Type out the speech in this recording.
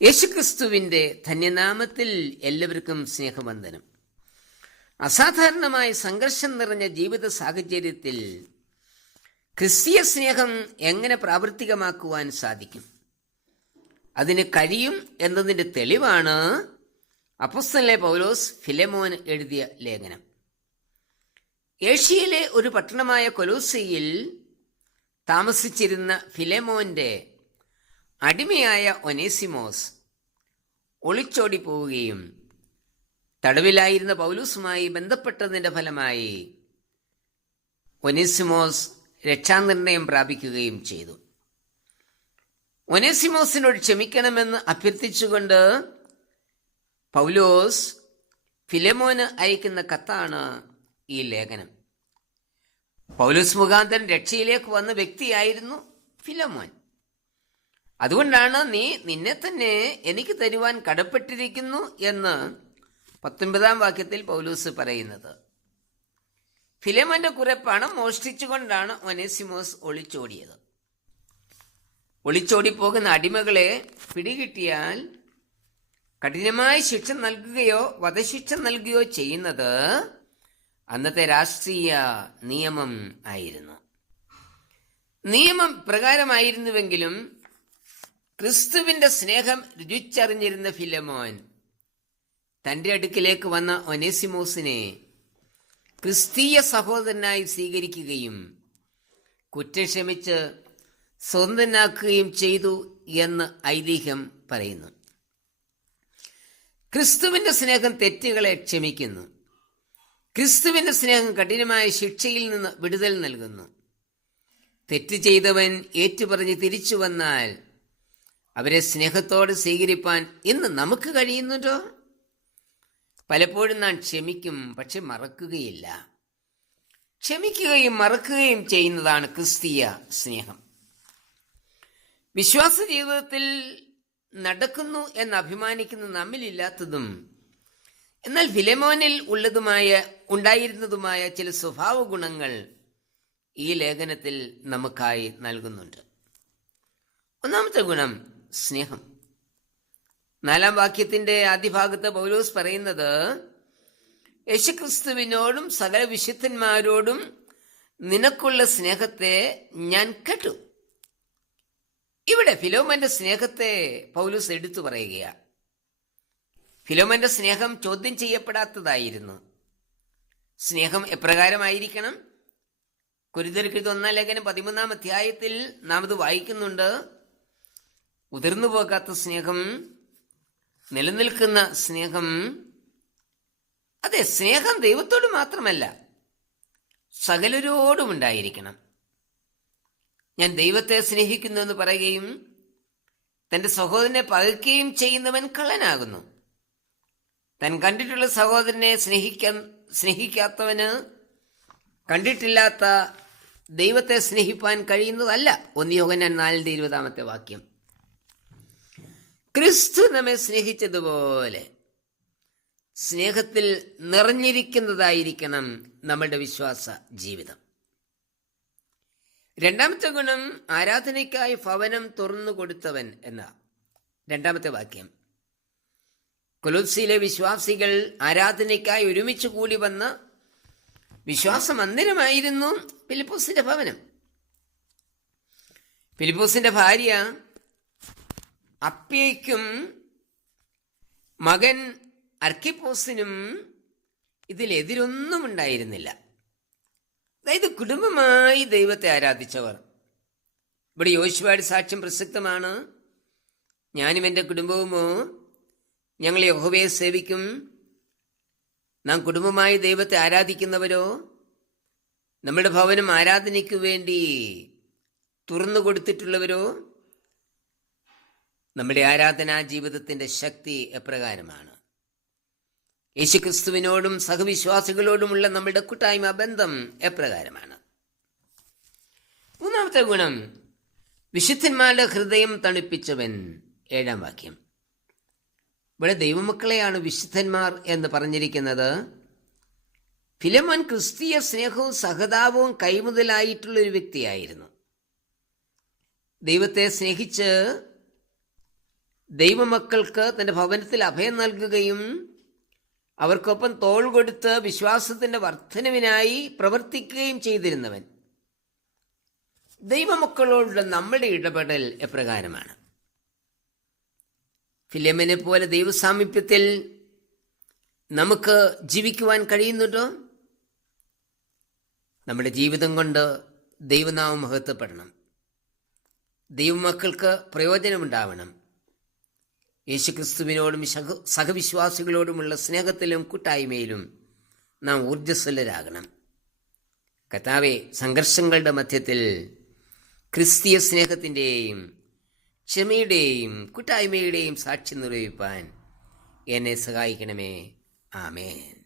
യേശുക്രിസ്തുവിന്റെ ധന്യനാമത്തിൽ എല്ലാവർക്കും സ്നേഹവന്ദനം. അസാധാരണമായ സംഘർഷം നിറഞ്ഞ ജീവിത സാഹചര്യത്തിൽ ക്രിസ്തീയ സ്നേഹം എങ്ങനെ പ്രാവർത്തികമാക്കുവാൻ സാധിക്കും, അതിന് കഴിയും എന്നതിൻ്റെ തെളിവാണ് അപ്പോസ്തലനായ പൗലോസ് ഫിലെമോന് എഴുതിയ ലേഖനം. ഏഷ്യയിലെ ഒരു പട്ടണമായ കൊലോസ്സയിൽ താമസിച്ചിരുന്ന ഫിലെമോന്റെ അടിമയായ ഒനേസിമോസ് ഒളിച്ചോടി പോവുകയും തടവിലായിരുന്ന പൗലോസുമായി ബന്ധപ്പെട്ടതിൻ്റെ ഫലമായി ഒനേസിമോസ് രക്ഷാനിർണയം പ്രാപിക്കുകയും ചെയ്തു. ഒനേസിമോസിനോട് ക്ഷമിക്കണമെന്ന് അഭ്യർത്ഥിച്ചുകൊണ്ട് പൗലോസ് ഫിലെമോന് അയക്കുന്ന കത്താണ് ഈ ലേഖനം. പൗലോസ് മുഖാന്തരം രക്ഷയിലേക്ക് വന്ന വ്യക്തിയായിരുന്നു ഫിലെമോൻ. അതുകൊണ്ടാണ് നിന്നെ തന്നെ എനിക്ക് തരുവാൻ കടപ്പെട്ടിരിക്കുന്നു എന്ന് 19 വാക്യത്തിൽ പൗലോസ് പറയുന്നത്. ഫിലെമോന്റെ കുറെ പണം മോഷ്ടിച്ചുകൊണ്ടാണ് ഒനേസിമോസ് ഒളിച്ചോടിയത്. ഒളിച്ചോടിപ്പോകുന്ന അടിമകളെ പിടികിട്ടിയാൽ കഠിനമായ ശിക്ഷ നൽകുകയോ വധശിക്ഷ നൽകുകയോ ചെയ്യുന്നത് അന്നത്തെ രാഷ്ട്രീയ നിയമം ആയിരുന്നു. നിയമം പ്രകാരമായിരുന്നുവെങ്കിലും ക്രിസ്തുവിന്റെ സ്നേഹം രുചിച്ചറിഞ്ഞിരുന്ന ഫിലെമോൻ തൻ്റെ അടുക്കിലേക്ക് വന്ന ഒനേസിമോസിനെ ക്രിസ്തീയ സഹോദരനായി സ്വീകരിക്കുകയും കുറ്റം ക്ഷമിച്ച് സ്വതന്ത്രനാക്കുകയും ചെയ്തു എന്ന് ഐതിഹ്യം പറയുന്നു. ക്രിസ്തുവിന്റെ സ്നേഹം തെറ്റുകളെ ക്ഷമിക്കുന്നു. ക്രിസ്തുവിന്റെ സ്നേഹം കഠിനമായ ശിക്ഷയിൽ നിന്ന് വിടുതൽ നൽകുന്നു. തെറ്റ് ചെയ്തവൻ ഏറ്റുപറഞ്ഞ് തിരിച്ചു വന്നാൽ അവരെ സ്നേഹത്തോടെ സ്വീകരിപ്പാൻ ഇന്ന് നമുക്ക് കഴിയുന്നുണ്ടോ? പലപ്പോഴും നാം ക്ഷമിക്കും, പക്ഷെ മറക്കുകയില്ല. ക്ഷമിക്കുകയും മറക്കുകയും ചെയ്യുന്നതാണ് ക്രിസ്തീയ സ്നേഹം. വിശ്വാസ ജീവിതത്തിൽ നടക്കുന്നു എന്ന് അഭിമാനിക്കുന്ന നമ്മിലില്ലാത്തതും എന്നാൽ ഫിലെമോനിൽ ഉണ്ടായിരുന്നതുമായ ചില സ്വഭാവ ഗുണങ്ങൾ ഈ ലേഖനത്തിൽ നമുക്കായി നൽകുന്നുണ്ട്. ഒന്നാമത്തെ ഗുണം സ്നേഹം. 4 വാക്യത്തിന്റെ ആദ്യ ഭാഗത്ത് പൗലോസ് പറയുന്നത്, യേശുക്രിസ്തുവിനോടും സകല വിശുദ്ധന്മാരോടും നിനക്കുള്ള സ്നേഹത്തെ ഞാൻ കേട്ടു. ഇവിടെ ഫിലോമന്റെ സ്നേഹത്തെ പൗലോസ് എടുത്തു പറയുകയാണ്. ഫിലോമന്റെ സ്നേഹം ചോദ്യം ചെയ്യപ്പെടാത്തതായിരുന്നു. സ്നേഹം എപ്രകാരമായിരിക്കണം? കൊരിന്ത്യർക്ക് 1 ലേഖനം 13 അധ്യായത്തിൽ നാം ഇത് വായിക്കുന്നുണ്ട്. ഉതിർന്നു പോകാത്ത സ്നേഹം, നിലനിൽക്കുന്ന സ്നേഹം. അതെ, സ്നേഹം ദൈവത്തോട് മാത്രമല്ല, സകലരോടും ഉണ്ടായിരിക്കണം. ഞാൻ ദൈവത്തെ സ്നേഹിക്കുന്നു എന്ന് പറയുകയും തൻ്റെ സഹോദരനെ പകയ്ക്കുകയും ചെയ്യുന്നവൻ കള്ളനാകുന്നു. താൻ കണ്ടിട്ടുള്ള സഹോദരനെ സ്നേഹിക്കാത്തവന് കണ്ടിട്ടില്ലാത്ത ദൈവത്തെ സ്നേഹിപ്പാൻ കഴിയുന്നതല്ല. 1 യോഹന്നാൻ 4:20 വാക്യം. ക്രിസ്തു നമ്മെ സ്നേഹിച്ചതുപോലെ സ്നേഹത്തിൽ നിറഞ്ഞിരിക്കുന്നതായിരിക്കണം നമ്മളുടെ വിശ്വാസ ജീവിതം. രണ്ടാമത്തെ ഗുണം ആരാധനയ്ക്കായി ഭവനം തുറന്നു കൊടുത്തവൻ എന്ന 2 വാക്യം. കൊലോസ്സയിലെ വിശ്വാസികൾ ആരാധനയ്ക്കായി ഒരുമിച്ച് കൂടി വന്ന വിശ്വാസ മന്ദിരമായിരുന്നു ഫിലിപ്പോസിന്റെ ഭവനം. ഫിലിപ്പോസിന്റെ ഭാര്യ അപ്പ്യയ്ക്കും മകൻ അർക്കിപ്പോസിനും ഇതിലെതിരൊന്നും ഉണ്ടായിരുന്നില്ല. അതായത് കുടുംബമായി ദൈവത്തെ ആരാധിച്ചവർ. ഇവിടെ യോശുവയുടെ സാക്ഷ്യം പ്രസക്തമാണ്. ഞാനും എൻ്റെ കുടുംബവുമോ ഞങ്ങൾ യഹോവയെ സേവിക്കും. നാം കുടുംബമായി ദൈവത്തെ ആരാധിക്കുന്നവരോ നമ്മുടെ ഭവനം ആരാധനയ്ക്ക് വേണ്ടി തുറന്നു കൊടുത്തിട്ടുള്ളവരോ നമ്മുടെ ആരാധനാ ജീവിതത്തിൻ്റെ ശക്തി എപ്രകാരമാണ്? യേശുക്രിസ്തുവിനോടും സഹവിശ്വാസികളോടുമുള്ള നമ്മുടെ കൂട്ടായ്മ ബന്ധം എപ്രകാരമാണ്? മൂന്നാമത്തെ ഗുണം വിശുദ്ധന്മാരുടെ ഹൃദയം തണുപ്പിച്ചവൻ. 7 വാക്യം. ഇവിടെ ദൈവമക്കളെയാണ് വിശുദ്ധന്മാർ എന്ന് പറഞ്ഞിരിക്കുന്നത്. ഫിലമോൻ ക്രിസ്തീയ സ്നേഹവും സഹതാപവും കൈമുതലായിട്ടുള്ള ഒരു വ്യക്തിയായിരുന്നു. ദൈവത്തെ സ്നേഹിച്ച് ദൈവമക്കൾക്ക് തൻ്റെ ഭവനത്തിൽ അഭയം നൽകുകയും അവർക്കൊപ്പം തോൾ കൊടുത്ത് വിശ്വാസത്തിൻ്റെ വർധനവിനായി പ്രവർത്തിക്കുകയും ചെയ്തിരുന്നവൻ. ദൈവമക്കളോടുള്ള നമ്മുടെ ഇടപെടൽ എപ്രകാരമാണ്? ഫിലമോനെ പോലെ ദൈവസാമീപ്യത്തിൽ നമുക്ക് ജീവിക്കുവാൻ കഴിയുന്നുണ്ടോ? നമ്മുടെ ജീവിതം കൊണ്ട് ദൈവനാമം മഹത്വപ്പെടണം, ദൈവമക്കൾക്ക് പ്രയോജനമുണ്ടാവണം. യേശുക്രിസ്തുവിനോടും സഹവിശ്വാസികളോടുമുള്ള സ്നേഹത്തിലും കൂട്ടായ്മയിലും നാം ഊർജ്ജസ്വലരാകണം. കർത്താവേ, സംഘർഷങ്ങളുടെ മധ്യത്തിൽ ക്രിസ്തീയ സ്നേഹത്തിൻ്റെയും ക്ഷമയുടെയും കൂട്ടായ്മയുടെയും സാക്ഷി നിർവഹിപ്പാൻ എന്നെ സഹായിക്കണമേ. ആമേൻ.